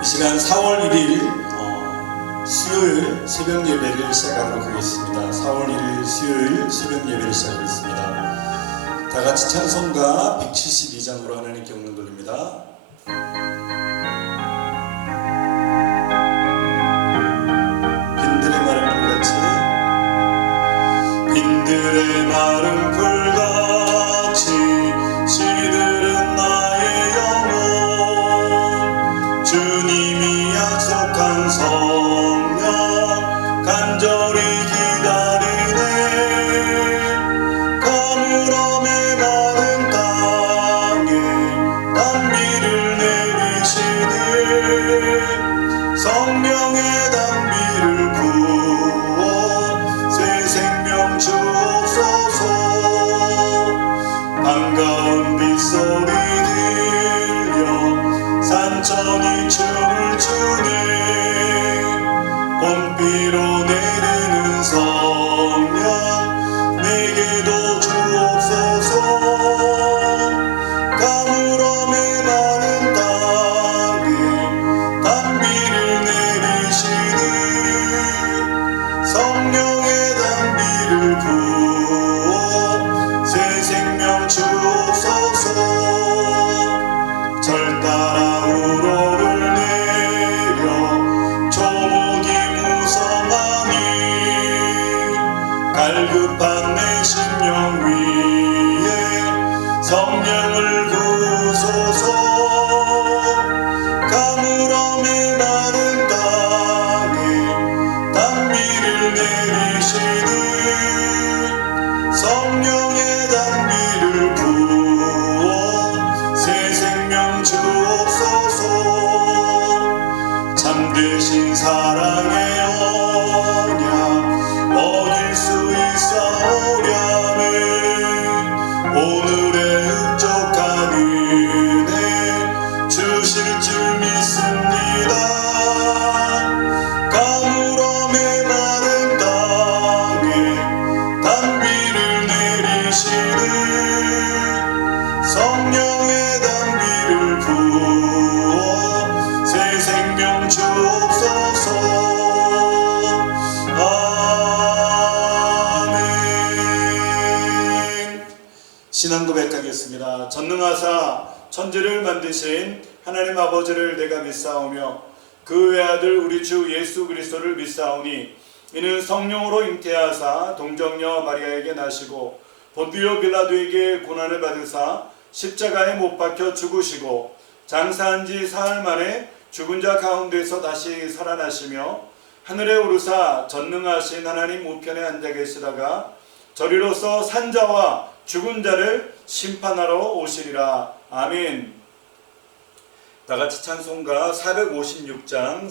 이 시간 4월 1일 수요일 새벽 예배를 시작하도록 하겠습니다. 4월 1일 수요일 새벽 예배를 시작하겠습니다. 다 같이 찬송가 172장으로 하나님께 영광 돌립니다. 빈들의 마른 불같이 빈들의 마른 불같이 시들은 나의 영혼 주님이 약속한 성령 간절히 기다리네 가물함에 마른 땅에 단비를 내리시네 성령의 단비를 부어 새 생명 주옵소서 반가운 빗소리 들려 산천이 춤을 추네 봄비로 내리는 성령 내게도 주옵소서 가물함에 마른 땅에 단비를 내리시니 성령의 단비를 부어 새 생명 주옵소서 절 따라 우로를 내려 조목이 무성하니 갈급한 내 심령 위에 성령을 부소서 가물함에 마른 땅에 단비를 내리시니 성령의 단비를 부어 새 생명 주옵소서 참되신 사랑의 언약 어길 수 있사오려면 오늘의 흡족한 은혜 주실 줄 믿습니다 가물함에 마른 땅에 단비를 내리시니 성령의 단비를 부어 새 생명 주옵소서 아멘. 신앙 고백하겠습니다. 전능하사 천지를 만드신 하나님 아버지를 내가 믿사오며 그 외아들 우리 주 예수 그리스도를 믿사오니 이는 성령으로 잉태하사 동정녀 마리아에게 나시고 본디오 빌라도에게 고난을 받으사 십자가에 못 박혀 죽으시고 장사한 지 사흘 만에 죽은 자 가운데서 다시 살아나시며 하늘에 오르사 전능하신 하나님 우편에 앉아 계시다가 저리로서 산자와 죽은 자를 심판하러 오시리라. 아멘. 다같이 찬송가 456장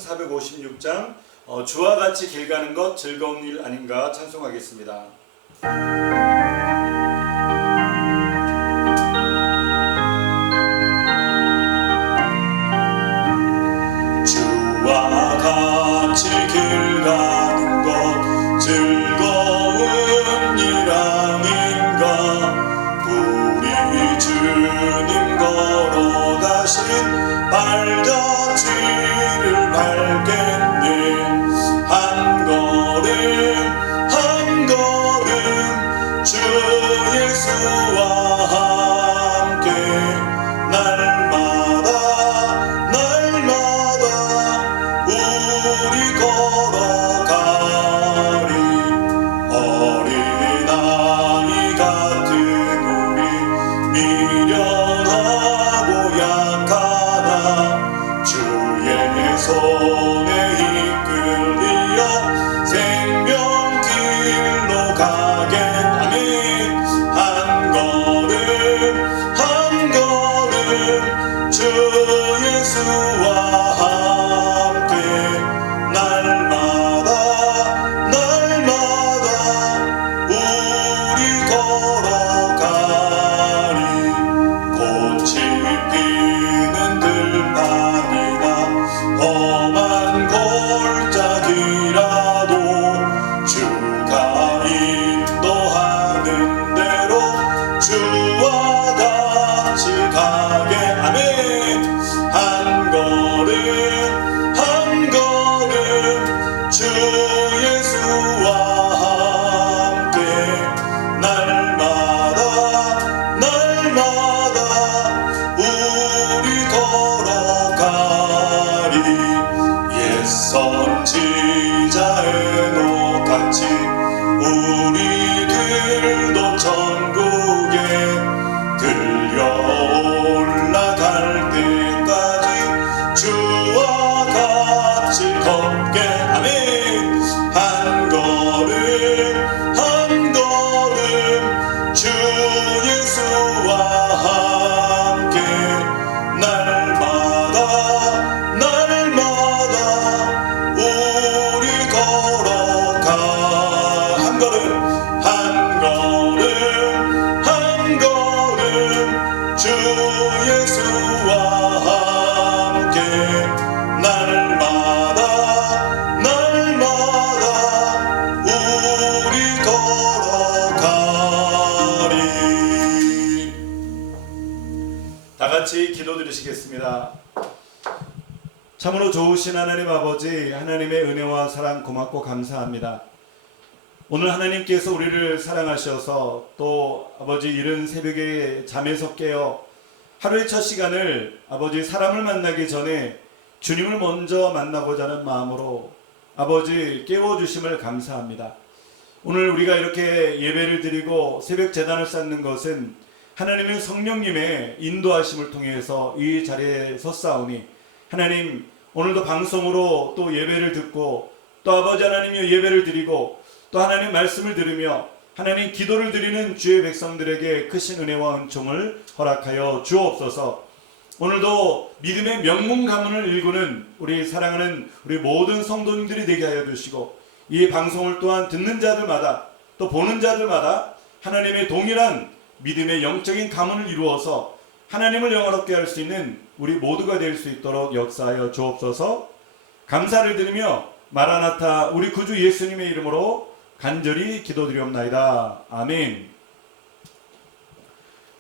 주와 같이 길 가는 것 즐거운 일 아닌가 찬송하겠습니다. 주와 같이 길 가는 것 즐거운 일 아닌가 우리 주님 걸어가신 발자취를 밟겠네 한 걸음 주 예수와 함께 날마다 우리 걸어가리 어린아이 같은 우리 미련하고 약하나 주의 손에 이끌리어 생명길로 가게 아멘 한 걸음 주 예수와 함께 날마다 우리 걸어가리 꽃이 피는 들판이나 험한 골짜기라도 주가 인도하는 대로 주와 같이 가게 아멘 한 걸음 예수와 함께 날마다 우리 걸어가리. 다 같이 기도드리시겠습니다. 참으로 좋으신 하나님 아버지, 하나님의 은혜와 사랑 고맙고 감사합니다. 오늘 하나님께서 우리를 사랑하셔서 또 아버지 이른 새벽에 잠에서 깨어 하루의 첫 시간을 아버지 사람을 만나기 전에 주님을 먼저 만나고자 하는 마음으로 아버지 깨워주심을 감사합니다. 오늘 우리가 이렇게 예배를 드리고 새벽 제단을 쌓는 것은 하나님의 성령님의 인도하심을 통해서 이 자리에 섰사오니 하나님 오늘도 방송으로 또 예배를 듣고 또 아버지 하나님의 예배를 드리고 또 하나님 말씀을 들으며 하나님 기도를 드리는 주의 백성들에게 크신 은혜와 은총을 허락하여 주옵소서. 오늘도 믿음의 명문 가문을 일구는 우리 사랑하는 우리 모든 성도님들이 되게 하여 주시고 이 방송을 또한 듣는 자들마다 또 보는 자들마다 하나님의 동일한 믿음의 영적인 가문을 이루어서 하나님을 영화롭게 할 수 있는 우리 모두가 될 수 있도록 역사하여 주옵소서. 감사를 드리며 마라나타 우리 구주 예수님의 이름으로 간절히 기도드리옵나이다. 아멘.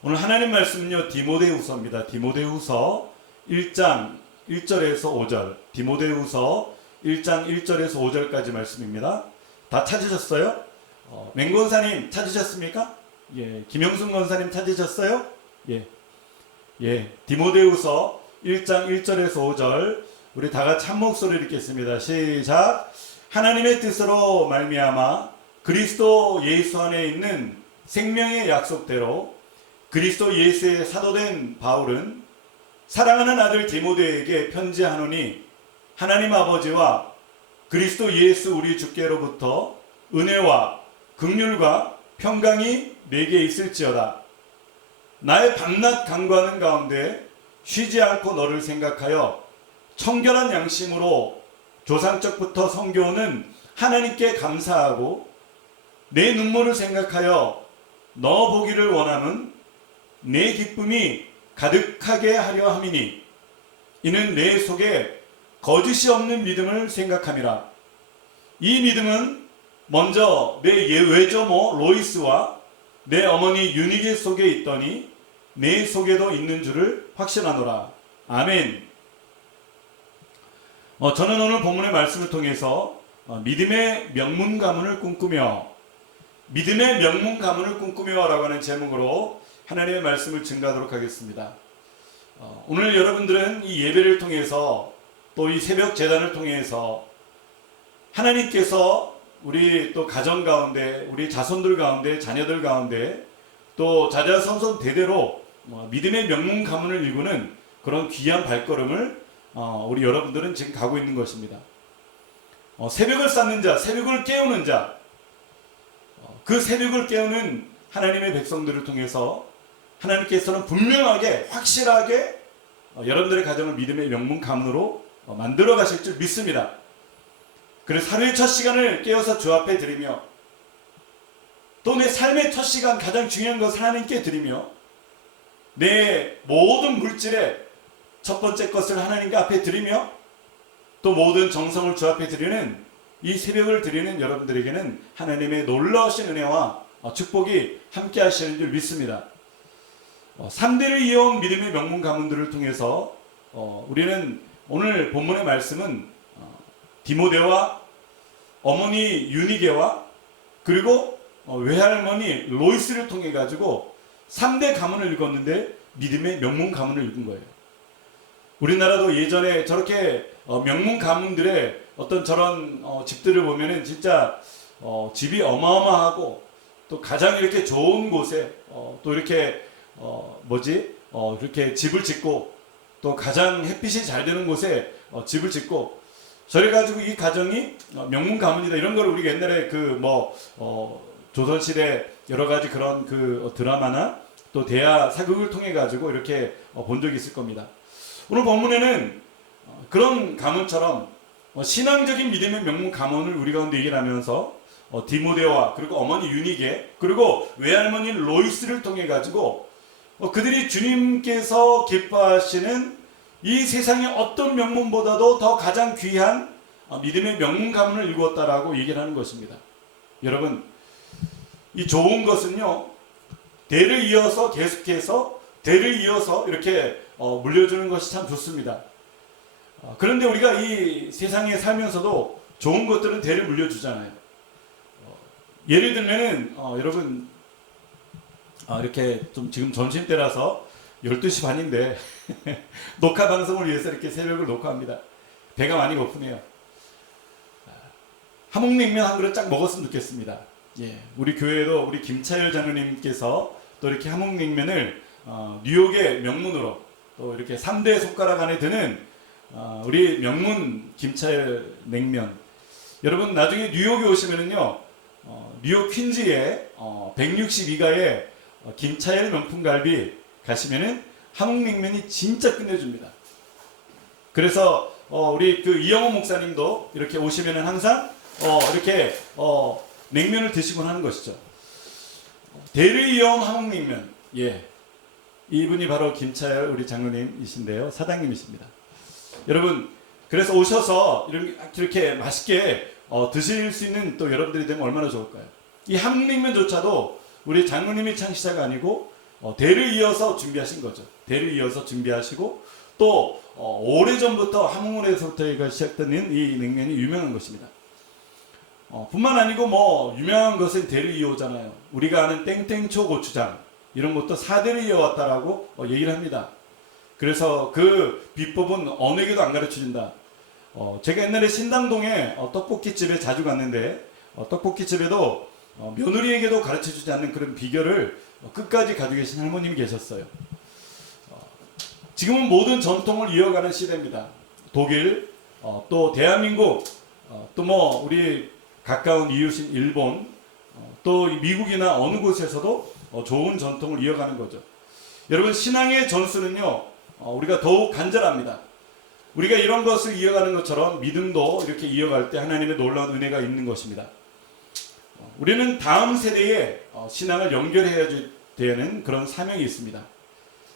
오늘 하나님 말씀은요 디모데후서입니다. 디모데후서 1장 1절에서 5절, 디모데후서 1장 1절에서 5절까지 말씀입니다. 다 찾으셨어요? 맹권사님 찾으셨습니까? 예, 김영순 권사님 찾으셨어요? 예, 디모데후서 1장 1절에서 5절 우리 다 같이 한 목소리를 읽겠습니다. 시작. 하나님의 뜻으로 말미암아 그리스도 예수 안에 있는 생명의 약속대로 그리스도 예수의 사도된 바울은 사랑하는 아들 디모데에게 편지하노니 하나님 아버지와 그리스도 예수 우리 주께로부터 은혜와 긍휼과 평강이 내게 있을지어다. 나의 밤낮 간구하는 가운데 쉬지 않고 너를 생각하여 청결한 양심으로 조상적부터 섬겨오는 하나님께 감사하고 내 눈물을 생각하여 너 보기를 원하는 내 기쁨이 가득하게 하려 함이니 이는 내 속에 거짓이 없는 믿음을 생각함이라. 이 믿음은 먼저 내 외조모 로이스와 내 어머니 유니게 속에 있더니 내 속에도 있는 줄을 확신하노라. 아멘. 저는 오늘 본문의 말씀을 통해서 믿음의 명문 가문을 꿈꾸며 믿음의 명문 가문을 꿈꾸며 라고 하는 제목으로 하나님의 말씀을 증거하도록 하겠습니다. 오늘 여러분들은 이 예배를 통해서 또 이 새벽 제단을 통해서 하나님께서 우리 또 가정 가운데 우리 자손들 가운데 자녀들 가운데 또 자자손손 대대로 믿음의 명문 가문을 이루는 그런 귀한 발걸음을 우리 여러분들은 지금 가고 있는 것입니다. 새벽을 쌓는 자, 새벽을 깨우는 자, 그 새벽을 깨우는 하나님의 백성들을 통해서 하나님께서는 분명하게 확실하게 여러분들의 가정을 믿음의 명문 가문으로 만들어 가실 줄 믿습니다. 그래서 하루의 첫 시간을 깨어서 주 앞에 드리며 또 내 삶의 첫 시간 가장 중요한 것을 하나님께 드리며 내 모든 물질의 첫 번째 것을 하나님께 앞에 드리며 또 모든 정성을 주 앞에 드리는 이 새벽을 드리는 여러분들에게는 하나님의 놀라우신 은혜와 축복이 함께 하시는 줄 믿습니다. 3대를 이어온 믿음의 명문 가문들을 통해서 우리는 오늘 본문의 말씀은 디모데와 어머니 유니게와 그리고 외할머니 로이스를 통해 가지고 3대 가문을 읽었는데 믿음의 명문 가문을 읽은 거예요. 우리나라도 예전에 저렇게 명문 가문들의 어떤 저런 집들을 보면은 진짜 집이 어마어마하고 또 가장 이렇게 좋은 곳에 또 이렇게 이렇게 집을 짓고 또 가장 햇빛이 잘 되는 곳에 집을 짓고 저래 가지고 이 가정이 명문 가문이다 이런 걸 우리가 옛날에 조선시대 여러 가지 그런 그 드라마나 또 대하 사극을 통해 가지고 이렇게 본 적이 있을 겁니다. 오늘 본문에는 그런 가문처럼 신앙적인 믿음의 명문 가문을 우리 가운데 얘기를 하면서 디모데와 그리고 어머니 유니게 그리고 외할머니 로이스를 통해 가지고 그들이 주님께서 기뻐하시는 이 세상의 어떤 명문보다도 더 가장 귀한 믿음의 명문 가문을 이루었다라고 얘기를 하는 것입니다. 여러분, 이 좋은 것은요, 대를 이어서 계속해서 대를 이어서 이렇게 물려주는 것이 참 좋습니다. 그런데 우리가 이 세상에 살면서도 좋은 것들은 대를 물려주잖아요. 예를 들면은 여러분, 이렇게 좀 지금 점심때라서 12시 반인데 녹화 방송을 위해서 이렇게 새벽을 녹화합니다. 배가 많이 고프네요. 함흥냉면 한 그릇 쫙 먹었으면 좋겠습니다. 예, 우리 교회에도 우리 김차열 장로님께서 또 이렇게 함흥냉면을 뉴욕의 명문으로 또 이렇게 3대 손가락 안에 드는 우리 명문 김차열 냉면. 여러분 나중에 뉴욕에 오시면은요, 뉴욕 퀸즈의 162가의 김차열 명품갈비 가시면은 함흥냉면이 진짜 끝내줍니다. 그래서 우리 그 이영호 목사님도 이렇게 오시면은 항상 이렇게 냉면을 드시곤 하는 것이죠. 대를 이어온 함흥냉면. 예, 이분이 바로 김차열 우리 장로님이신데요, 사장님이십니다. 여러분, 그래서 오셔서 이렇게 맛있게 드실 수 있는 또 여러분들이 되면 얼마나 좋을까요? 이 함흥냉면조차도 우리 장로님이 창시자가 아니고 대를 이어서 준비하신 거죠. 대를 이어서 준비하시고 또 오래전부터 함흥원에서부터 시작되는 이 냉면이 유명한 것입니다. 뿐만 아니고 뭐 유명한 것은 대를 이어오잖아요. 우리가 아는 땡땡초 고추장 이런 것도 4대를 이어왔다라고 얘기를 합니다. 그래서 그 비법은 어느에게도 안 가르쳐준다. 제가 옛날에 신당동에 떡볶이집에 자주 갔는데 떡볶이집에도 며느리에게도 가르쳐주지 않는 그런 비결을 끝까지 가지고 계신 할머님이 계셨어요. 지금은 모든 전통을 이어가는 시대입니다. 독일, 또 대한민국, 또 뭐 우리 가까운 이웃인 일본, 또 미국이나 어느 곳에서도 좋은 전통을 이어가는 거죠. 여러분, 신앙의 전수는요, 우리가 더욱 간절합니다. 우리가 이런 것을 이어가는 것처럼 믿음도 이렇게 이어갈 때 하나님의 놀라운 은혜가 있는 것입니다. 우리는 다음 세대에 신앙을 연결해야 되는 그런 사명이 있습니다.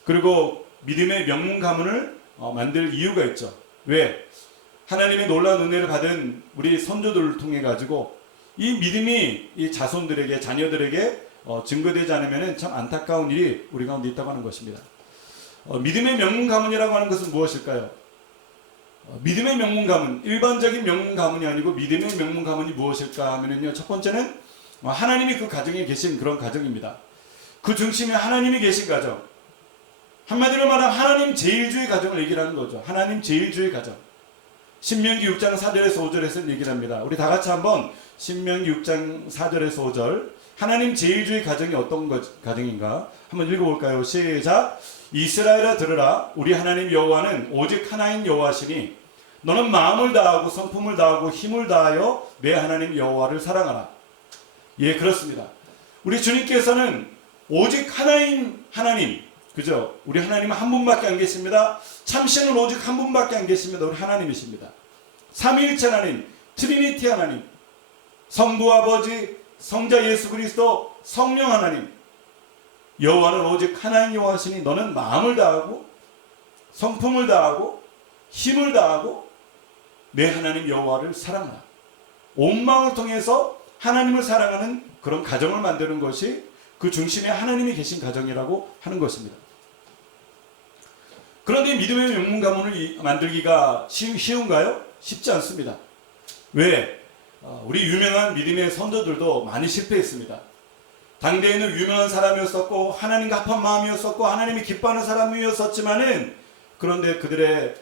그리고 믿음의 명문 가문을 만들 이유가 있죠. 왜? 하나님의 놀라운 은혜를 받은 우리 선조들을 통해 가지고 이 믿음이 이 자손들에게, 자녀들에게 증거되지 않으면 참 안타까운 일이 우리 가운데 있다고 하는 것입니다. 믿음의 명문 가문이라고 하는 것은 무엇일까요? 믿음의 명문 가문, 일반적인 명문 가문이 아니고 믿음의 명문 가문이 무엇일까 하면요, 첫 번째는 하나님이 그 가정에 계신 그런 가정입니다. 그 중심에 하나님이 계신 가정. 한마디로 말하면 하나님 제일주의 가정을 얘기를 하는 거죠. 하나님 제일주의 가정. 신명기 6장 4절에서 5절에서 얘기를 합니다. 우리 다 같이 한번 신명기 6장 4절에서 5절, 하나님 제일주의 가정이 어떤 가정인가 한번 읽어볼까요? 시작. 이스라엘아 들으라. 우리 하나님 여호와는 오직 하나인 여호와시니 너는 마음을 다하고 성품을 다하고 힘을 다하여 내 하나님 여호와를 사랑하라. 예, 그렇습니다. 우리 주님께서는 오직 하나인 하나님, 그죠? 우리 하나님은 한 분밖에 안 계십니다. 참신은 오직 한 분밖에 안 계십니다. 우리 하나님이십니다. 삼위일체 하나님, 트리니티 하나님, 성부 아버지, 성자 예수 그리스도, 성령 하나님. 여호와는 오직 하나인 여호와시니 너는 마음을 다하고 성품을 다하고 힘을 다하고 내 하나님 여호와를 사랑하라. 온 마음을 통해서 하나님을 사랑하는 그런 가정을 만드는 것이 그 중심에 하나님이 계신 가정이라고 하는 것입니다. 그런데 믿음의 명문 가문을 만들기가 쉬운가요? 쉽지 않습니다. 왜? 우리 유명한 믿음의 선조들도 많이 실패했습니다. 당대에는 유명한 사람이었었고 하나님과 합한 마음이었었고 하나님이 기뻐하는 사람이었었지만은, 그런데 그들의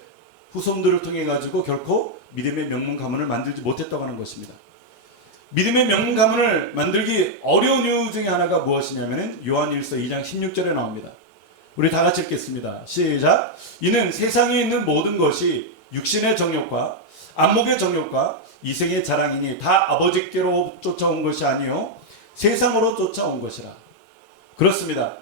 후손들을 통해 가지고 결코 믿음의 명문 가문을 만들지 못했다고 하는 것입니다. 믿음의 명문 가문을 만들기 어려운 이유 중에 하나가 무엇이냐면은 요한일서 2장 16절에 나옵니다. 우리 다 같이 읽겠습니다. 시작. 이는 세상에 있는 모든 것이 육신의 정욕과 안목의 정욕과 이생의 자랑이니 다 아버지께로 쫓아온 것이 아니요 세상으로 쫓아온 것이라. 그렇습니다.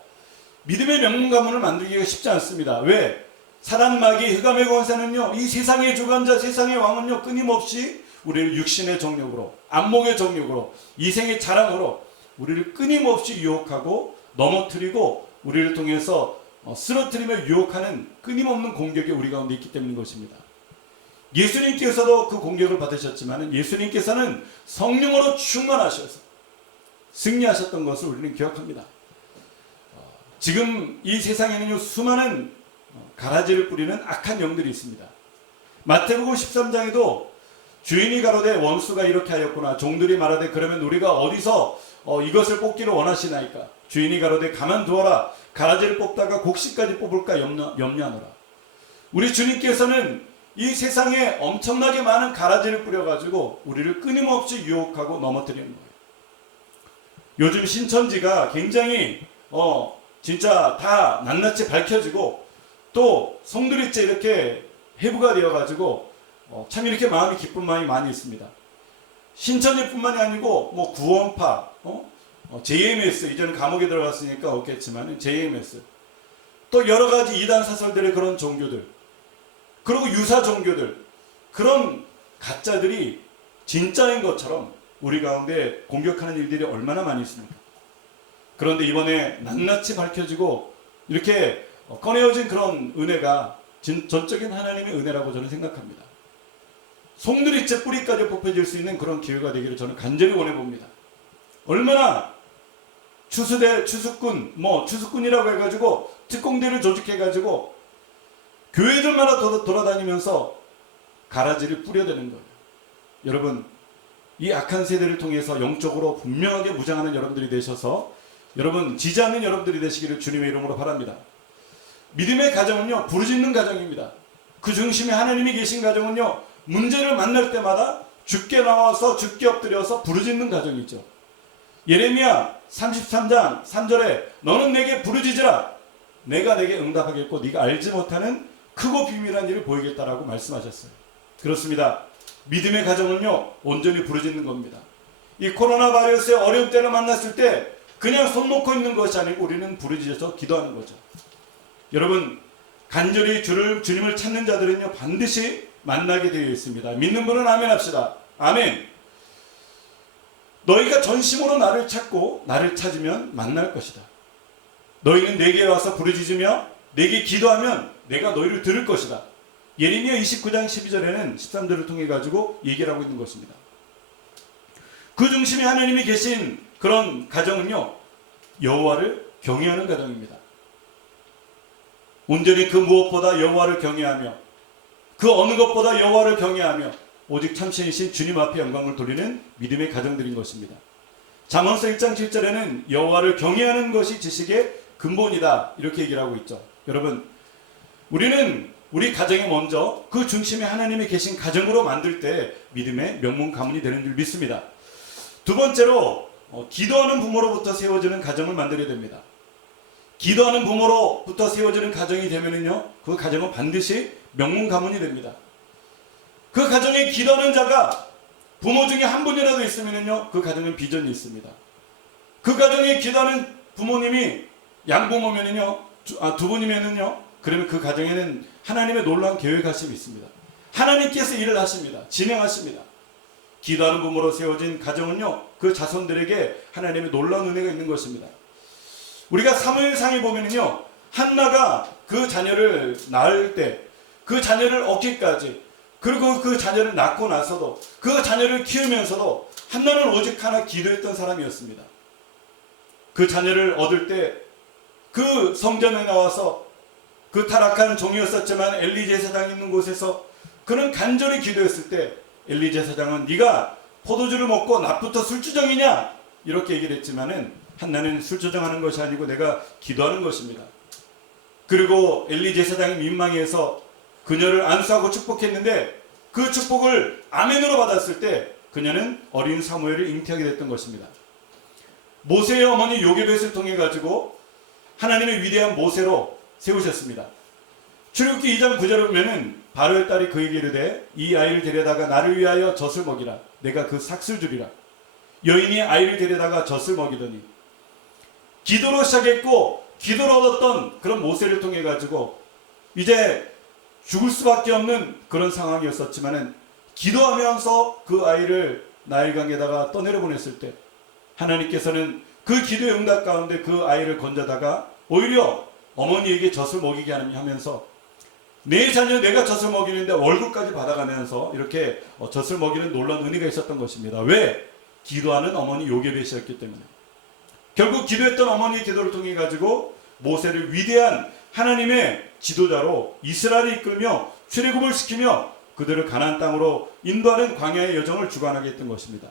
믿음의 명문 가문을 만들기가 쉽지 않습니다. 왜? 사단 마귀 흑암의 권세는요, 이 세상의 주관자, 세상의 왕은요, 끊임없이 우리를 육신의 정욕으로, 안목의 정욕으로, 이생의 자랑으로 우리를 끊임없이 유혹하고 넘어뜨리고 우리를 통해서 쓰러뜨리며 유혹하는 끊임없는 공격이 우리 가운데 있기 때문인 것입니다. 예수님께서도 그 공격을 받으셨지만 예수님께서는 성령으로 충만하셔서 승리하셨던 것을 우리는 기억합니다. 지금 이 세상에는 수많은 가라지를 뿌리는 악한 영들이 있습니다. 마태복음 13장에도 주인이 가로되 원수가 이렇게 하였구나. 종들이 말하되 그러면 우리가 어디서 이것을 뽑기를 원하시나이까. 주인이 가로되 가만두어라. 가라지를 뽑다가 곡식까지 뽑을까 염려하노라. 우리 주님께서는 이 세상에 엄청나게 많은 가라지를 뿌려가지고 우리를 끊임없이 유혹하고 넘어뜨리는 거예요. 요즘 신천지가 굉장히 진짜 다 낱낱이 밝혀지고 또 성들이째 이렇게 해부가 되어가지고 참 이렇게 마음이 기쁜 마음이 많이 있습니다. 신천지뿐만이 아니고 뭐 구원파, JMS, 이제는 감옥에 들어갔으니까 없겠지만 JMS, 또 여러 가지 이단 사설들의 그런 종교들, 그리고 유사 종교들, 그런 가짜들이 진짜인 것처럼 우리 가운데 공격하는 일들이 얼마나 많이 있습니까? 그런데 이번에 낱낱이 밝혀지고 이렇게 꺼내어진 그런 은혜가 전적인 하나님의 은혜라고 저는 생각합니다. 송두리째 뿌리까지 뽑혀질 수 있는 그런 기회가 되기를 저는 간절히 원해봅니다. 얼마나 추수꾼, 추수꾼이라고 해가지고 특공대를 조직해가지고 교회들마다 돌아다니면서 가라지를 뿌려대는 거예요. 여러분, 이 악한 세대를 통해서 영적으로 분명하게 무장하는 여러분들이 되셔서 여러분 지지 않는 여러분들이 되시기를 주님의 이름으로 바랍니다. 믿음의 가정은요, 부르짖는 가정입니다. 그 중심에 하나님이 계신 가정은요, 문제를 만날 때마다 주께 나와서 주께 엎드려서 부르짖는 가정이죠. 예레미야 33장 3절에 너는 내게 부르짖으라. 내가 내게 응답하겠고 네가 알지 못하는 크고 비밀한 일을 보이겠다라고 말씀하셨어요. 그렇습니다. 믿음의 가정은요, 온전히 부르짖는 겁니다. 이 코로나 바이러스의 어려운 때를 만났을 때 그냥 손 놓고 있는 것이 아니고 우리는 부르짖어서 기도하는 거죠. 여러분, 간절히 주님을 찾는 자들은요, 반드시 만나게 되어 있습니다. 믿는 분은 아멘 합시다. 아멘. 너희가 전심으로 나를 찾고 나를 찾으면 만날 것이다. 너희는 내게 와서 부르짖으며 내게 기도하면 내가 너희를 들을 것이다. 예레미야 29장 12절에는 13절을 통해 가지고 얘기를 하고 있는 것입니다. 그 중심에 하나님이 계신 그런 가정은요, 여호와를 경외하는 가정입니다. 온전히 그 무엇보다 여호와를 경외하며 그 어느 것보다 여호와를 경외하며 오직 참신이신 주님 앞에 영광을 돌리는 믿음의 가정들인 것입니다. 잠언서 1장 7절에는 여호와를 경외하는 것이 지식의 근본이다, 이렇게 얘기를 하고 있죠. 여러분, 우리는 우리 가정에 먼저 그 중심에 하나님이 계신 가정으로 만들 때 믿음의 명문 가문이 되는 줄 믿습니다. 두 번째로 기도하는 부모로부터 세워지는 가정을 만들어야 됩니다. 기도하는 부모로부터 세워지는 가정이 되면은요, 그 가정은 반드시 명문 가문이 됩니다. 그 가정에 기도하는 자가 부모 중에 한 분이라도 있으면은요, 그 가정은 비전이 있습니다. 그 가정에 기도하는 부모님이 양부모면은요, 두 분이면은요, 그러면 그 가정에는 하나님의 놀라운 계획하심이 있습니다. 하나님께서 일을 하십니다. 진행하십니다. 기도하는 부모로 세워진 가정은요, 그 자손들에게 하나님의 놀라운 은혜가 있는 것입니다. 우리가 사무엘상에 보면은요, 한나가 그 자녀를 낳을 때, 그 자녀를 얻기까지, 그리고 그 자녀를 낳고 나서도, 그 자녀를 키우면서도 한나는 오직 하나 기도했던 사람이었습니다. 그 자녀를 얻을 때 그 성전에 나와서 그 타락한 종이었었지만 엘리 제사장이 있는 곳에서 그는 간절히 기도했을 때 엘리 제사장은 네가 포도주를 먹고 낮부터 술주정이냐, 이렇게 얘기를 했지만은 한나는 술주정하는 것이 아니고 내가 기도하는 것입니다. 그리고 엘리 제사장이 민망해서 그녀를 안수하고 축복했는데 그 축복을 아멘으로 받았을 때 그녀는 어린 사무엘을 잉태하게 됐던 것입니다. 모세의 어머니 요게벳을 통해 가지고 하나님의 위대한 모세로 세우셨습니다. 출애굽기 2장 9절을 보면은 바로의 딸이 그에게 이르되 이 아이를 데려다가 나를 위하여 젖을 먹이라. 내가 그 삭슬 주리라. 여인이 아이를 데려다가 젖을 먹이더니, 기도로 시작했고 기도로 얻었던 그런 모세를 통해 가지고 이제 죽을 수밖에 없는 그런 상황이었었지만은 기도하면서 그 아이를 나일강에다가 떠내려 보냈을 때 하나님께서는 그 기도의 응답 가운데 그 아이를 건져다가 오히려 어머니에게 젖을 먹이게 하면서 내 자녀 내가 젖을 먹이는데 월급까지 받아가면서 이렇게 젖을 먹이는 놀라운 은혜가 있었던 것입니다. 왜? 기도하는 어머니 요게벳이었기 때문에. 결국 기도했던 어머니의 기도를 통해 가지고 모세를 위대한 하나님의 지도자로 이스라엘을 이끌며 출애굽을 시키며 그들을 가나안 땅으로 인도하는 광야의 여정을 주관하게 했던 것입니다.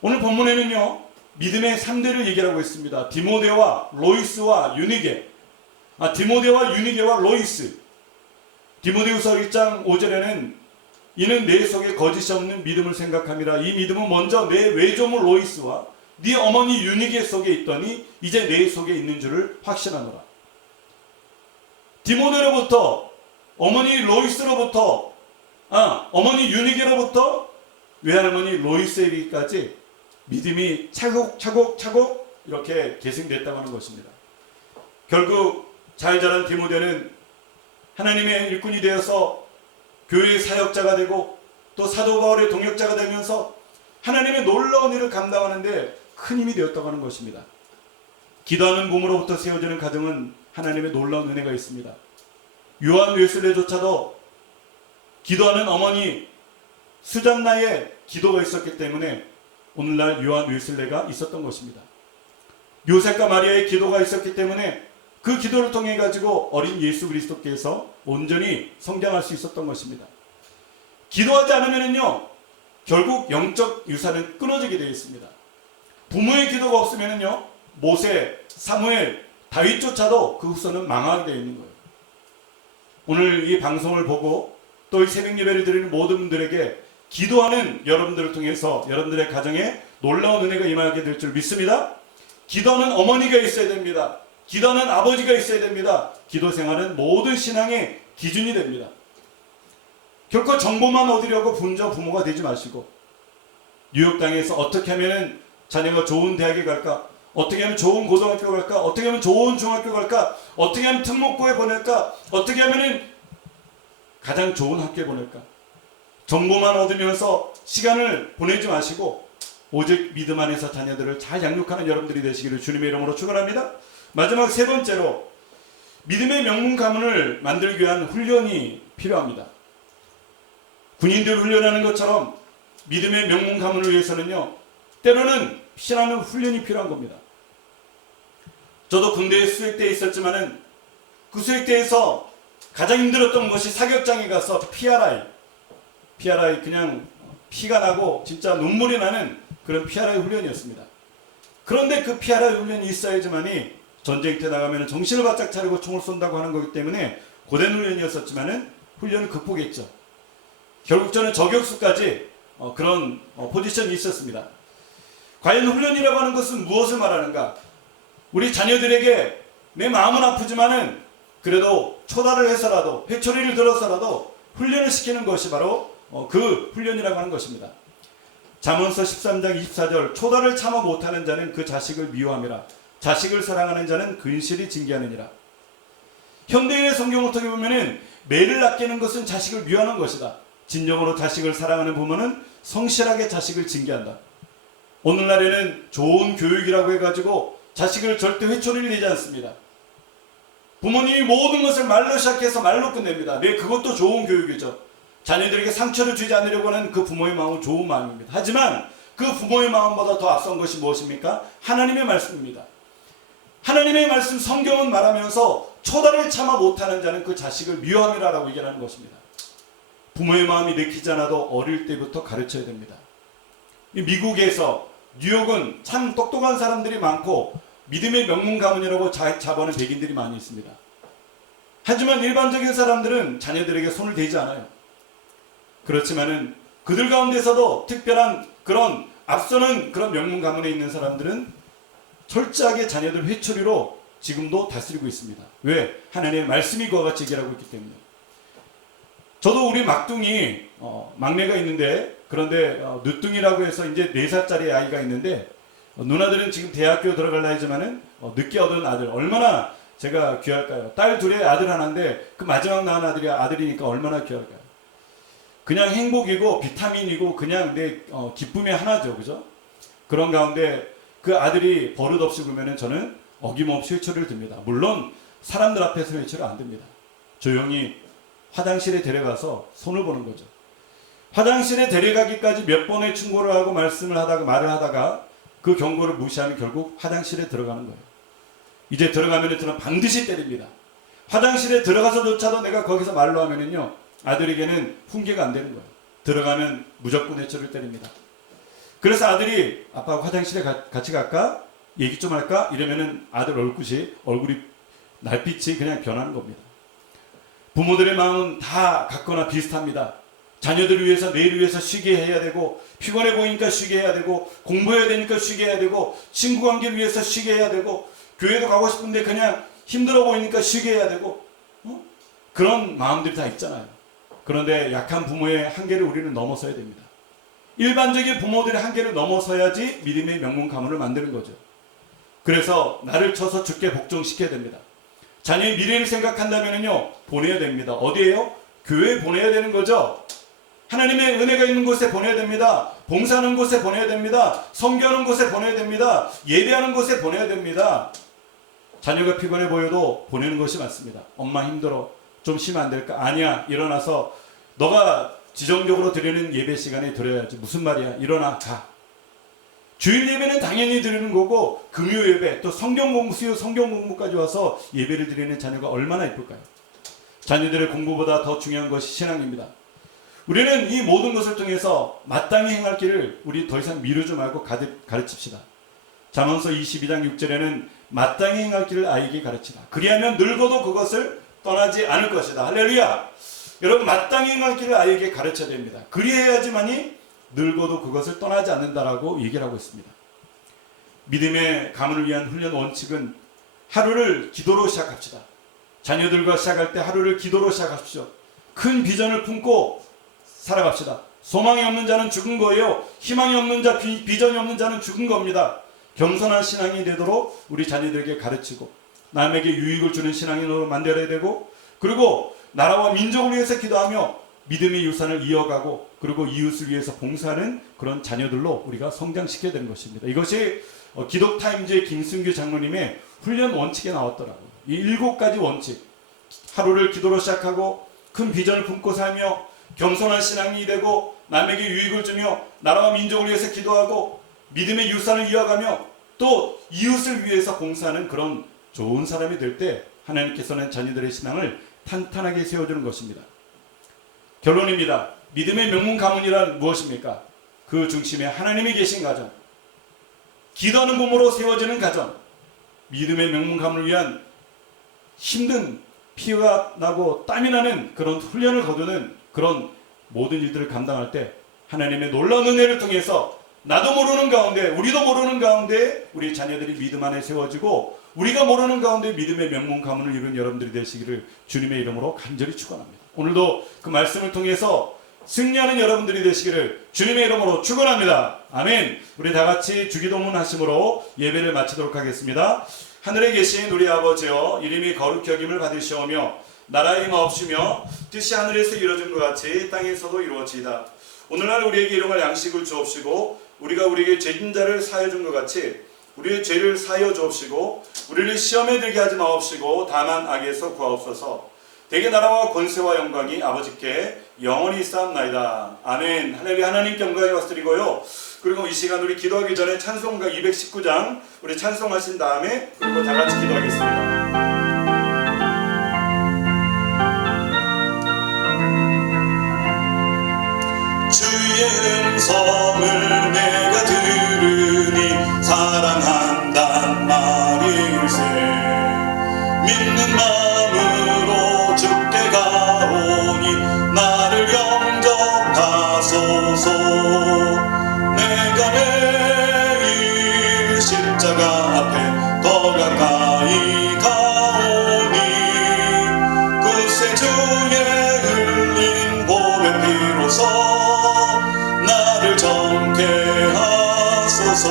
오늘 본문에는요, 믿음의 3대를 얘기하고 있습니다. 디모데와 로이스와 유니게. 디모데와 유니게와 로이스. 디모데후서 1장 5절에는 이는 내 속에 거짓이 없는 믿음을 생각함이라. 이 믿음은 먼저 내 외조모 로이스와 네 어머니 유니게 속에 있더니 이제 내 속에 있는 줄을 확신하노라. 디모데로부터, 어머니 로이스로부터, 어머니 유니게로부터 외할머니 로이스에게까지 믿음이 차곡차곡 이렇게 계승됐다고 하는 것입니다. 결국 잘 자란 디모데는 하나님의 일꾼이 되어서 교회의 사역자가 되고 또 사도 바울의 동역자가 되면서 하나님의 놀라운 일을 감당하는데 큰 힘이 되었다고 하는 것입니다. 기도하는 몸으로부터 세워지는 가정은 하나님의 놀라운 은혜가 있습니다. 요한 웨슬레조차도 기도하는 어머니 수잔나의 기도가 있었기 때문에 오늘날 요한 웨슬레가 있었던 것입니다. 요셉과 마리아의 기도가 있었기 때문에 그 기도를 통해 가지고 어린 예수 그리스도께서 온전히 성장할 수 있었던 것입니다. 기도하지 않으면요, 결국 영적 유산은 끊어지게 되어 있습니다. 부모의 기도가 없으면요, 모세, 사무엘, 다윗조차도 그 후손은 망하게 되어 있는 거예요. 오늘 이 방송을 보고 또 이 새벽 예배를 드리는 모든 분들에게 기도하는 여러분들을 통해서 여러분들의 가정에 놀라운 은혜가 임하게 될 줄 믿습니다. 기도하는 어머니가 있어야 됩니다. 기도하는 아버지가 있어야 됩니다. 기도 생활은 모든 신앙의 기준이 됩니다. 결코 정보만 얻으려고 분자 부모가 되지 마시고, 뉴욕 땅에서 어떻게 하면 자녀가 좋은 대학에 갈까, 어떻게 하면 좋은 고등학교 갈까, 어떻게 하면 좋은 중학교 갈까, 어떻게 하면 특목고에 보낼까, 어떻게 하면 가장 좋은 학교에 보낼까, 정보만 얻으면서 시간을 보내지 마시고 오직 믿음 안에서 자녀들을 잘 양육하는 여러분들이 되시기를 주님의 이름으로 축원합니다. 마지막 세 번째로, 믿음의 명문 가문을 만들기 위한 훈련이 필요합니다. 군인들 훈련하는 것처럼 믿음의 명문 가문을 위해서는요, 때로는 피나는 훈련이 필요한 겁니다. 저도 군대에 수색대에 있었지만은 그 수색대에서 가장 힘들었던 것이 사격장에 가서 PRI 그냥 피가 나고 진짜 눈물이 나는 그런 PRI 훈련이었습니다. 그런데 그 PRI 훈련이 있어야지만이 전쟁터에 나가면 정신을 바짝 차리고 총을 쏜다고 하는 거기 때문에 고된 훈련이었었지만은 훈련을 극복했죠. 결국 저는 저격수까지 그런 포지션이 있었습니다. 과연 훈련이라고 하는 것은 무엇을 말하는가? 우리 자녀들에게 내 마음은 아프지만은 그래도 초달을 해서라도 회초리를 들어서라도 훈련을 시키는 것이 바로 그 훈련이라고 하는 것입니다. 잠언서 13장 24절, 초달을 참아 못하는 자는 그 자식을 미워함이라. 자식을 사랑하는 자는 근실이 징계하느니라. 현대인의 성경을 통해 보면은 매를 아끼는 것은 자식을 미워하는 것이다. 진정으로 자식을 사랑하는 부모는 성실하게 자식을 징계한다. 오늘날에는 좋은 교육이라고 해가지고 자식을 절대 회초리를 내지 않습니다. 부모님이 모든 것을 말로 시작해서 말로 끝냅니다. 네, 그것도 좋은 교육이죠. 자녀들에게 상처를 주지 않으려고 하는 그 부모의 마음은 좋은 마음입니다. 하지만 그 부모의 마음보다 더 앞선 것이 무엇입니까? 하나님의 말씀입니다. 하나님의 말씀 성경은 말하면서 초달을 참아 못하는 자는 그 자식을 미워함이라고 얘기하는 것입니다. 부모의 마음이 내키지 않아도 어릴 때부터 가르쳐야 됩니다. 미국에서 뉴욕은 참 똑똑한 사람들이 많고 믿음의 명문 가문이라고 자부하는 백인들이 많이 있습니다. 하지만 일반적인 사람들은 자녀들에게 손을 대지 않아요. 그렇지만은 그들 가운데서도 특별한 그런 앞서는 그런 명문 가문에 있는 사람들은 철저하게 자녀들 회초리로 지금도 다스리고 있습니다. 왜? 하나님의 말씀이 그와 같이 얘기하고 있기 때문에. 저도 우리 막둥이 막내가 있는데, 그런데 늦둥이라고 해서 이제 4살짜리 아이가 있는데, 누나들은 지금 대학교 들어갈 나이지만은 늦게 얻은 아들 얼마나 제가 귀할까요? 딸 둘에 아들 하나인데 그 마지막 낳은 아들이 아들이니까 얼마나 귀할까요? 그냥 행복이고 비타민이고 그냥 내 기쁨의 하나죠, 그죠? 그런 가운데 그 아들이 버릇없이 그러면은 저는 어김없이 외출을 듭니다. 물론 사람들 앞에서 외출은 안 됩니다. 조용히 화장실에 데려가서 손을 보는 거죠. 화장실에 데려가기까지 몇 번의 충고를 하고 말을 하다가 그 경고를 무시하면 결국 화장실에 들어가는 거예요. 이제 들어가면 저는 반드시 때립니다. 화장실에 들어가서조차도 내가 거기서 말로 하면은요, 아들에게는 훈계가 안 되는 거예요. 들어가면 무조건 외출을 때립니다. 그래서 아들이 아빠 화장실에 같이 갈까? 얘기 좀 할까? 이러면은 아들 얼굴이 날빛이 그냥 변하는 겁니다. 부모들의 마음은 다 같거나 비슷합니다. 자녀들을 위해서, 내일을 위해서 쉬게 해야 되고, 피곤해 보이니까 쉬게 해야 되고, 공부해야 되니까 쉬게 해야 되고, 친구 관계를 위해서 쉬게 해야 되고, 교회도 가고 싶은데 그냥 힘들어 보이니까 쉬게 해야 되고, 그런 마음들이 다 있잖아요. 그런데 약한 부모의 한계를 우리는 넘어서야 됩니다. 일반적인 부모들의 한계를 넘어서야지 믿음의 명문 가문을 만드는 거죠. 그래서 나를 쳐서 죽게 복종시켜야 됩니다. 자녀의 미래를 생각한다면요, 보내야 됩니다. 어디에요? 교회에 보내야 되는 거죠. 하나님의 은혜가 있는 곳에 보내야 됩니다. 봉사하는 곳에 보내야 됩니다. 성교하는 곳에 보내야 됩니다. 예배하는 곳에 보내야 됩니다. 자녀가 피곤해 보여도 보내는 것이 맞습니다. 엄마 힘들어, 좀 쉬면 안 될까? 아니야, 일어나서 너가 지정적으로 드리는 예배 시간에 드려야지. 무슨 말이야? 일어나, 가. 주일 예배는 당연히 드리는 거고, 금요 예배, 또 성경 공부, 수요 성경 공부까지 와서 예배를 드리는 자녀가 얼마나 예쁠까요? 자녀들의 공부보다 더 중요한 것이 신앙입니다. 우리는 이 모든 것을 통해서 마땅히 행할 길을 우리 더 이상 미루지 말고 가르칩시다. 잠언서 22장 6절에는 마땅히 행할 길을 아이에게 가르치라. 그리하면 늙어도 그것을 떠나지 않을 것이다. 할렐루야. 여러분, 마땅히 행할 길을 아이에게 가르쳐야 됩니다. 그리해야지만이 늙어도 그것을 떠나지 않는다라고 얘기를 하고 있습니다. 믿음의 가문을 위한 훈련 원칙은 하루를 기도로 시작합시다. 자녀들과 시작할 때 하루를 기도로 시작하십시오. 큰 비전을 품고 살아갑시다. 소망이 없는 자는 죽은 거예요. 희망이 없는 자, 비전이 없는 자는 죽은 겁니다. 겸손한 신앙이 되도록 우리 자녀들에게 가르치고, 남에게 유익을 주는 신앙인으로 만들어야 되고, 그리고 나라와 민족을 위해서 기도하며 믿음의 유산을 이어가고, 그리고 이웃을 위해서 봉사하는 그런 자녀들로 우리가 성장시켜야 되는 것입니다. 이것이 기독타임즈의 김승규 장로님의 훈련 원칙에 나왔더라고요. 이 7가지 원칙. 하루를 기도로 시작하고, 큰 비전을 품고 살며, 겸손한 신앙이 되고, 남에게 유익을 주며, 나라와 민족을 위해서 기도하고, 믿음의 유산을 이어가며, 또 이웃을 위해서 봉사하는 그런 좋은 사람이 될 때 하나님께서는 자녀들의 신앙을 탄탄하게 세워주는 것입니다. 결론입니다. 믿음의 명문 가문이란 무엇입니까? 그 중심에 하나님이 계신 가정, 기도하는 몸으로 세워지는 가정, 믿음의 명문 가문을 위한 힘든 피가 나고 땀이 나는 그런 훈련을 거두는 그런 모든 일들을 감당할 때 하나님의 놀라운 은혜를 통해서 나도 모르는 가운데, 우리도 모르는 가운데 우리 자녀들이 믿음 안에 세워지고, 우리가 모르는 가운데 믿음의 명문 가문을 이룬 여러분들이 되시기를 주님의 이름으로 간절히 축원합니다. 오늘도 그 말씀을 통해서 승리하는 여러분들이 되시기를 주님의 이름으로 축원합니다. 아멘. 우리 다 같이 주기도문 하심으로 예배를 마치도록 하겠습니다. 하늘에 계신 우리 아버지여, 이름이 거룩히 여김을 받으시오며 나라의 임하옵시며 뜻이 하늘에서 이루어진 것 같이 땅에서도 이루어지이다. 오늘날 우리에게 일용할 양식을 주옵시고, 우리가 우리에게 죄진 자를 사하여 준 것 같이 우리의 죄를 사하여 주옵시고, 우리를 시험에 들게 하지 마옵시고 다만 악에서 구하옵소서. 대개 나라와 권세와 영광이 아버지께 영원히 있사옵나이다. 아멘. 할렐루야. 하나님께 영광을 드리고요. 그리고 이 시간 우리 기도하기 전에 찬송가 219장 우리 찬송하신 다음에 그리고 다 같이 기도하겠습니다. 주의 음성을 내가 들으니 사랑한단 말일세. 믿는 마음으로 주께 가오니 나를 영접하소서. 내가 매일 십자가 앞에 더 가까이 가오니 그새 주의 흘린 보배 피로써 나를 정케 하소서.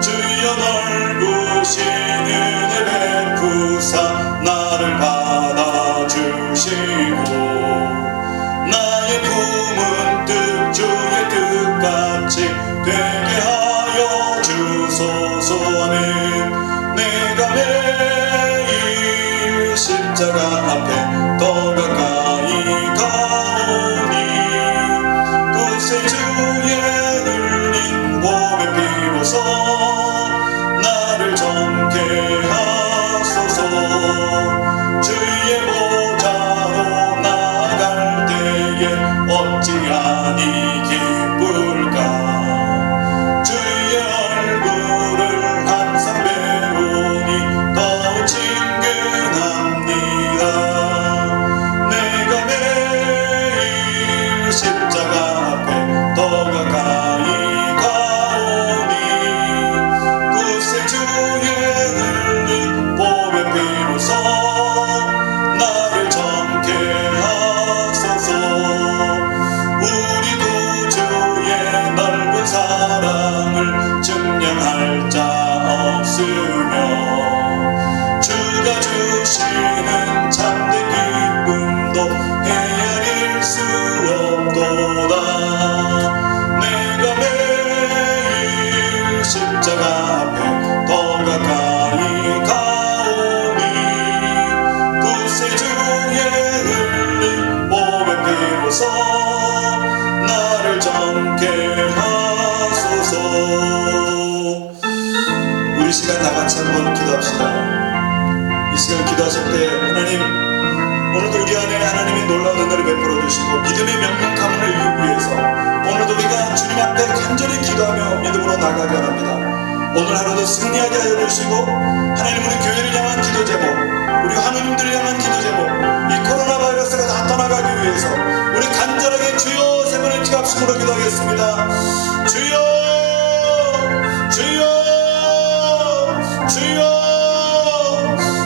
주여 넓으신 은혜 베푸사 나를 받아주시고, 나의 품은 뜻 주의 뜻같이 되게 하여 주소서. 아멘. 내 더 가까이 가오니 구세주의 흘린 보배 피로써 나를 정케 하소서. 주의 보좌로 나갈 때에 어찌하니 기쁠까. 주의 얼굴을 항상 배우니 더욱 친근합니다. 내가 매일 십자가 앞에 더 가까이 가오니 구세주의 흘린 보배 피로써 나를 정케 하소서. 우리 구주의 넓은 사랑을 증명할 자 없으며 주가 주시는 참된 기쁨도 헤아릴 수 없도다. 내가 매일 십자가 앞에 더 가까이 가오니 구세주의 흘린 보배 피로써 나를 정케 하소서. 우리 시간 다 같이 한번 기도합시다. 이 시간 기도하실 때 하나님, 오늘도 우리 안에 하나님의 놀라운 은혜를 베풀어 주시고 믿음의 명문 가문을 위해서 오늘도 우리가 주님 앞에 간절히 기도하며 믿음으로 나가게 합니다. 오늘 하루도 승리하게 하여 주시고 하나님, 우리 교회를 향한 기도 제목, 우리 하느님들을 향한 기도 제목, 이 코로나 바이러스가 다 떠나가기 위해서 우리 간절하게 주여 세 번의 기합심으로 기도하겠습니다. 주여, 주여, 주여.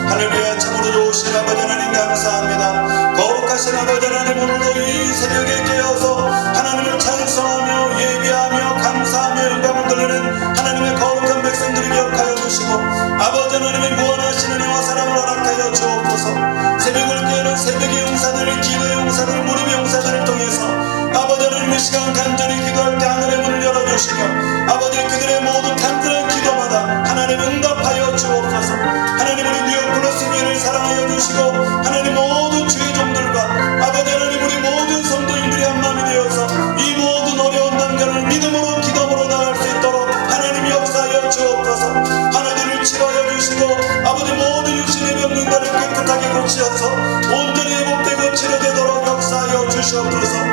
할렐루야. 참으로 좋으신 아버지 하나님 감사합니다. 거룩하신 아버지 하나님, 오늘도 이 새벽에 깨어서 하나님을 찬송하며 예배하며 감사하며 영광을 돌리는 하나님의 거룩한 백성들을 기억하여 주시고 아버지 하나님의 무한하신 은혜와 사랑을 허락하여 주옵소서. 새벽을 깨우는 새벽의 용사들을, 기도의 용사들을, 무릎의 용사들을 통해서 아버지 하나님 이 시간 간절히 기도할 때 하늘의 문을 열어주시며 아버지 그들의 모든 간절한 기도마다 하나님 응답하여 주옵소서. 하나님, 우리 뉴욕 플러스교회를 사랑하여 주시고 하나님 모든 주의 종들과 아버지 하나님 우리 모든 성도님들이 한마음이 되어서 이 모든 어려운 난간을 믿음으로 기도로 나갈 수 있도록 하나님 역사하여 주옵소서. 하나님을 치료하여 주시고 아버지 모든 육신의 병든자를 깨끗하게 고치셔서 온전히 회복되고 치료되도록 역사하여 주시옵소서.